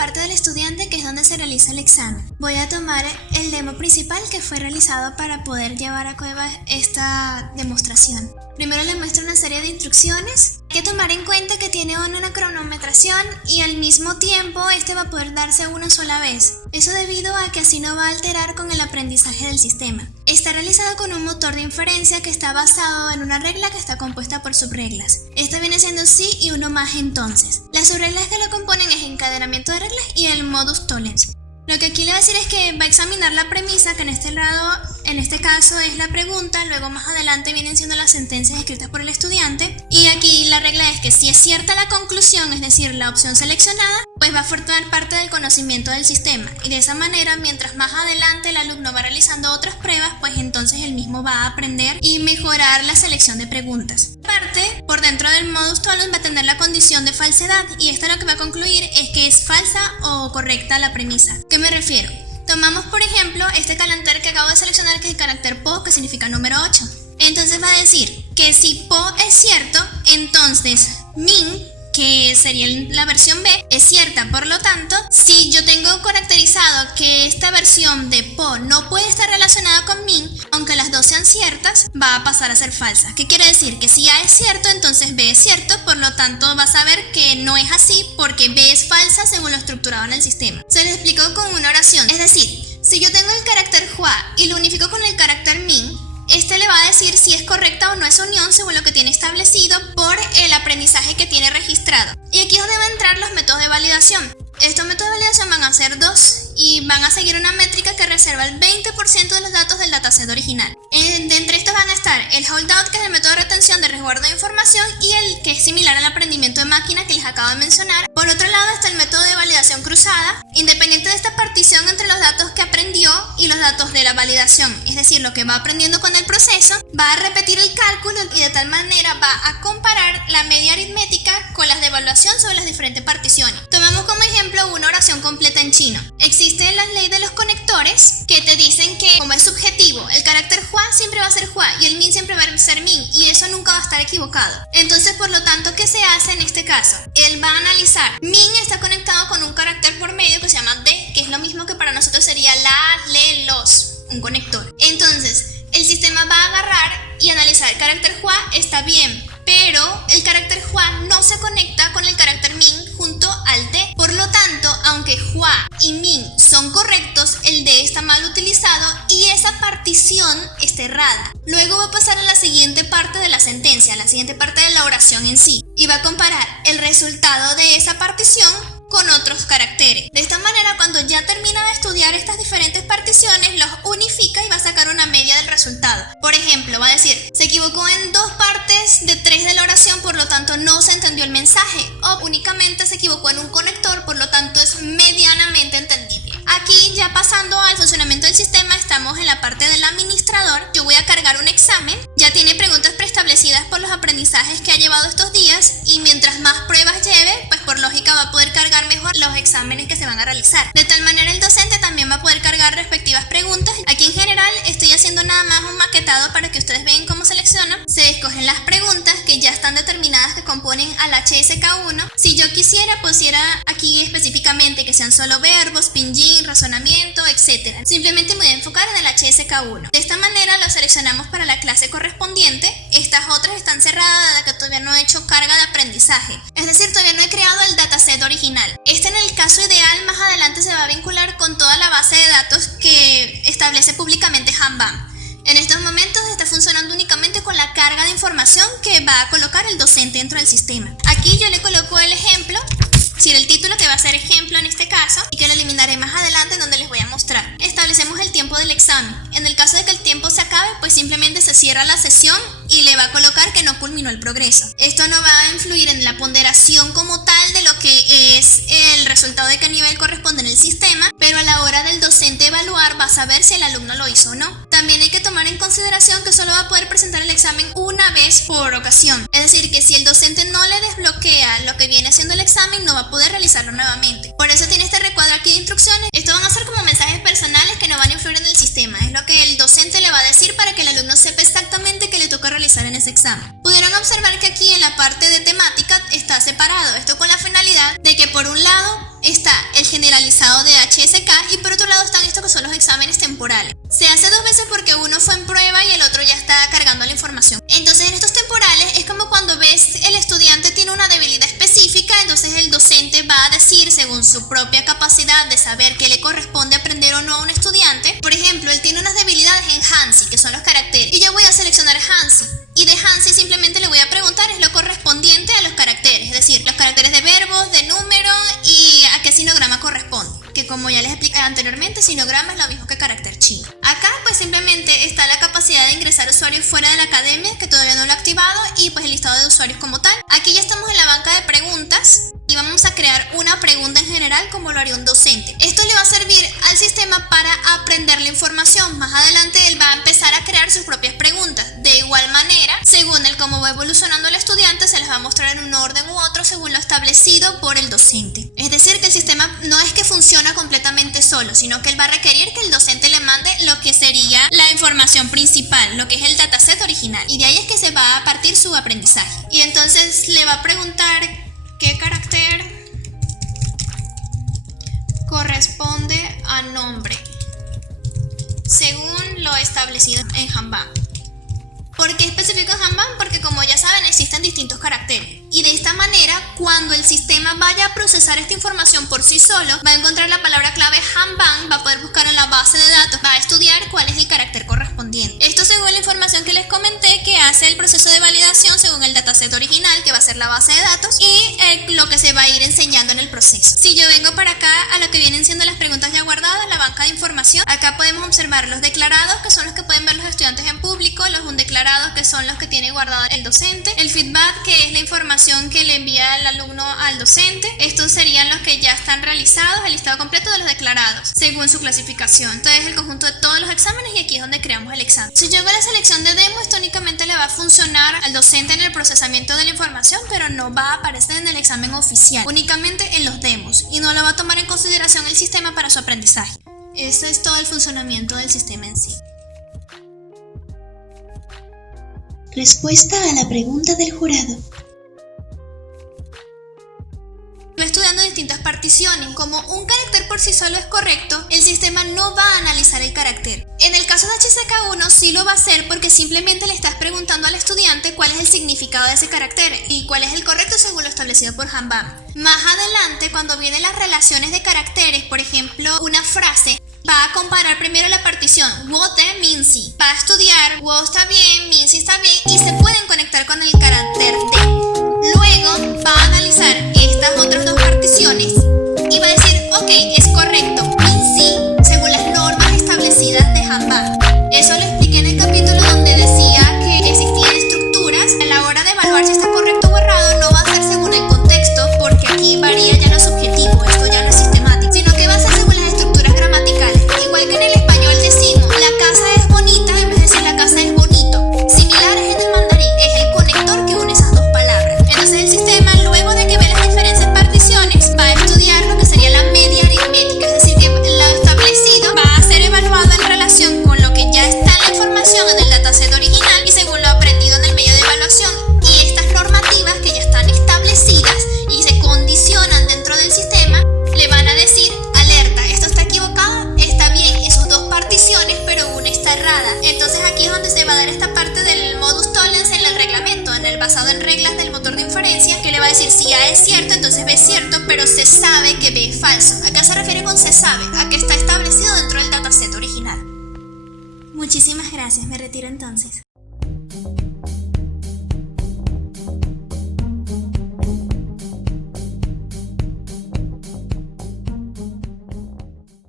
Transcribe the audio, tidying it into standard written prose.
parte del estudiante, que es donde se realiza el examen. Voy a tomar el demo principal que fue realizado para poder llevar a cabo esta demostración. Primero le muestro una serie de instrucciones. Hay que tomar en cuenta que tiene una cronometración y al mismo tiempo va a poder darse una sola vez. Eso debido a que así no va a alterar con el aprendizaje del sistema. Está realizado con un motor de inferencia que está basado en una regla que está compuesta por subreglas. Esta viene siendo un sí y uno más entonces. Las subreglas que lo componen es encadenamiento de reglas y el modus tollens. Lo que aquí le va a decir es que va a examinar la premisa, que en este caso es la pregunta, luego más adelante vienen siendo las sentencias escritas por el estudiante, y aquí la regla es que si es cierta la conclusión, es decir, la opción seleccionada, pues va a formar parte del conocimiento del sistema, y de esa manera, mientras más adelante el alumno va realizando otras pruebas, pues entonces él mismo va a aprender y mejorar la selección de preguntas. Aparte, por dentro del modus tollens va a tener la condición de falsedad, y esto lo que va a concluir es que es falsa o correcta la premisa. ¿Qué me refiero? Tomamos por ejemplo este carácter que acabo de seleccionar, que es el carácter PO, que significa número 8. Entonces va a decir que si PO es cierto, entonces MIN, que sería la versión B, es cierta. Por lo tanto, si yo tengo caracterizado que esta versión de PO no puede estar relacionada con MIN, aunque las dos sean ciertas, va a pasar a ser falsa. ¿Qué quiere decir? Que si A es cierto, entonces B es cierto, por lo tanto vas a ver que no es así porque B es falsa según lo estructurado en el sistema. Se les explico con una oración, es decir, si yo tengo el carácter JUA y lo unifico con el carácter MIN, este le va a decir si es correcta o no esa unión según lo que tiene establecido por el aprendizaje que tiene registrado. Y aquí es donde van a entrar los métodos de validación. Estos métodos de validación van a ser dos y van a seguir una métrica que reserva el 20% de los datos del dataset original. De entre estos van a estar el holdout, que es el método de retención de resguardo de información, y el que es similar al aprendimiento de máquina que les acabo de mencionar. Por otro lado está el método de validación cruzada, independiente de esta partición entre los datos que aprendió y los datos de la validación, es decir, lo que va aprendiendo con el proceso, va a repetir el cálculo y de tal manera va a comparar la media aritmética con las de evaluación sobre las diferentes particiones. Tomemos como ejemplo una oración completa en chino. Existen las leyes de los conectores que te dicen que, como es subjetivo, el carácter JUA siempre va a ser JUA y el MIN siempre va a ser MIN, y eso nunca va a estar equivocado. Entonces, por lo tanto, ¿qué se hace en este caso? Él va a analizar. MIN está conectado con un carácter por medio que se llama D, que es lo mismo que para nosotros sería la, le, los, un conector. Entonces, el sistema va a agarrar y analizar el carácter JUA, está bien, pero el carácter JUA no se conecta con el carácter MIN junto al D. Por lo tanto, aunque JUA y MIN son correctos, el D está mal utilizado y esa partición está errada. Luego va a pasar a la siguiente parte de la sentencia, a la siguiente parte de la oración en sí, y va a comparar el resultado de esa partición con otros caracteres. De esta manera, cuando ya termina de estudiar estas diferentes particiones, los unifica y va a sacar una media del resultado. Por ejemplo, va a decir, se equivocó en 2 partes de 3 de la oración, por lo tanto no se entendió el mensaje, o únicamente se equivocó en un conector, por lo tanto es medianamente entendible. Aquí, ya pasando al funcionamiento del sistema, estamos en la parte del administrador. Yo voy a cargar un examen, ya tiene preguntas preestablecidas por los aprendizajes que ha llevado estos días, y mientras más pruebas lleve, pues por lógica va a poder cargar mejor los exámenes que se van a realizar. De tal manera, el docente también va a poder cargar respectivas preguntas. Aquí en general estoy haciendo nada más un maquetado para que ustedes vean cómo selecciona. Se escogen las preguntas que ya están determinadas, que componen al HSK1. Si yo quisiera, pusiera aquí específicamente que sean solo verbos, pinyin, razonamiento, etc. Simplemente me voy a enfocar en el HSK1. De esta manera lo seleccionamos para la clase correspondiente. Estas otras están cerradas dado que todavía no he hecho carga de aprendizaje. Es decir, todavía no he creado el dataset original. Este, en el caso ideal, más adelante se va a vincular con toda la base de datos que establece públicamente Hanbam. En estos momentos está funcionando únicamente con la carga de información que va a colocar el docente dentro del sistema. Aquí yo le coloco el ejemplo, es decir, el título, que va a ser ejemplo en este caso, y que lo eliminaré más adelante, donde les voy a mostrar. Establecemos el tiempo del examen. En el caso de que el tiempo se acabe, pues simplemente se cierra la sesión y le va a colocar que no culminó el progreso. Esto no va a influir en la ponderación como tal de lo que es el resultado de qué nivel corresponde en el sistema, pero a la hora del docente evaluar va a saber si el alumno lo hizo o no. También hay que tomar en consideración que solo va a poder presentar el examen una vez por ocasión. Es decir, que si el docente no le desbloquea lo que viene siendo el examen, no va a poder realizarlo nuevamente. Por eso tiene este recuadro aquí de instrucciones. Esto van a ser como mensajes personales que no van a influir en el sistema. Es lo que el docente le va a decir para que el alumno sepa exactamente qué le toca realizar en ese examen. Pudieron observar que aquí en la parte de temática está separado. Esto con la finalidad de que por un lado está el generalizado de HSK, y por otro lado están estos que son los exámenes temporales. Se hace 2 veces porque uno fue en prueba y el otro ya está cargando la información. Entonces en estos temporales es como cuando ves el estudiante tiene una debilidad específica, entonces el docente va a decir según su propia capacidad de saber qué le corresponde aprender o no a un estudiante. Por ejemplo, él tiene unas debilidades en Hansi, que son los caracteres, y yo voy a seleccionar Hansi. Y de Hansi simplemente le voy a preguntar es lo correspondiente a los caracteres, es decir, los caracteres de verbos, de número y a qué sinograma corresponde. Que como ya les expliqué anteriormente, sinograma es lo mismo que carácter chino. Acá pues simplemente está la capacidad de ingresar usuarios fuera de la academia, que todavía no lo he activado, y pues el listado de usuarios como tal. Aquí ya estamos en la banca de preguntas y vamos a crear una pregunta en general como lo haría un docente. Esto le va a servir al sistema para aprender la información. Más adelante él va a empezar a crear sus propias preguntas. De igual manera, según el cómo va evolucionando el estudiante, se les va a mostrar en un orden u otro según lo establecido por el docente. Es decir, que el sistema no es que funciona completamente solo, sino que él va a requerir que el docente le mande lo que sería la información principal, lo que es el dataset original. Y de ahí es que se va a partir su aprendizaje. Y entonces le va a preguntar qué carácter corresponde a nombre según lo establecido en Hanbang. ¿Por qué específico en Hanbang? Porque como ya saben existen distintos caracteres y de esta manera cuando el sistema vaya a procesar esta información por sí solo va a encontrar la palabra clave Hanbang, va a poder buscar en la base de datos, va a estudiar cuál es el carácter correspondiente. Esto según la información que les comenté que hace el proceso de validación según el dataset original que va a ser la base de datos y lo que se va a ir enseñando en el proceso. Si yo vengo para acá a lo que vienen siendo las preguntas ya guardadas, la banca de información, acá podemos observar los declarados que son los que pueden ver los estudiantes en público, los undeclarados que son los que tiene guardado el docente, el feedback que es la información que le envía el alumno al docente. Estos serían los que ya están realizados, el listado completo de los declarados según su clasificación. Entonces el conjunto de todos los exámenes y aquí es donde creamos el examen. Si yo hago la selección de demo, esto únicamente le va a funcionar al docente en el procesamiento de la información, pero no va a aparecer en el examen oficial, únicamente en los demos y no lo va a tomar en consideración el sistema para su aprendizaje. Este es todo el funcionamiento del sistema en sí. Respuesta a la pregunta del jurado. Va estudiando distintas particiones. Como un carácter por sí solo es correcto, el sistema no va a analizar el carácter. En el caso de HSK1 sí lo va a hacer porque simplemente le estás preguntando al estudiante cuál es el significado de ese carácter y cuál es el correcto según lo establecido por Hanbang. Más adelante, cuando vienen las relaciones de caracteres, por ejemplo, una frase, va a comparar primero la partición wote, minsi. Va a estudiar wo está bien, minsi está bien y se pueden conectar con el carácter de. Luego va a analizar estas otras dos particiones y va a decir, ok, es correcto, minsi, según las normas establecidas de Hanbang. Eso lo expliqué en el capítulo donde decía que existían estructuras. A la hora de evaluar si está correcto o errado no va a ser según el contexto porque aquí varía ya lo subjetivo, esto ya no es sistemático, sino que va a ser según las estructuras gramaticales. Igual que en el español decimos, la casa es bonita en vez de decir la casa es bonito. Similares en el mandarín, es el conector que une esas dos palabras. Entonces el sistema, luego de que ve las diferentes particiones, va a estudiar lo que sería la media aritmética, es decir, que lo establecido va a ser evaluado en relación con lo que ya está en la información en el dataset original y según lo aprendido en el medio de evaluación. Y estas normativas que ya están establecidas y se condicionan dentro del sistema, le van a decir, alerta, esto está equivocado, está bien, esos dos particiones, pero una está errada. Entonces aquí es donde se va a dar esta parte del modus tollens en el reglamento, en el basado en reglas del motor de inferencia, que le va a decir si A es cierto, entonces B es cierto, pero se sabe que B es falso. Acá se refiere con se sabe, a que está establecido dentro del dataset original. Muchísimas gracias, me retiro entonces.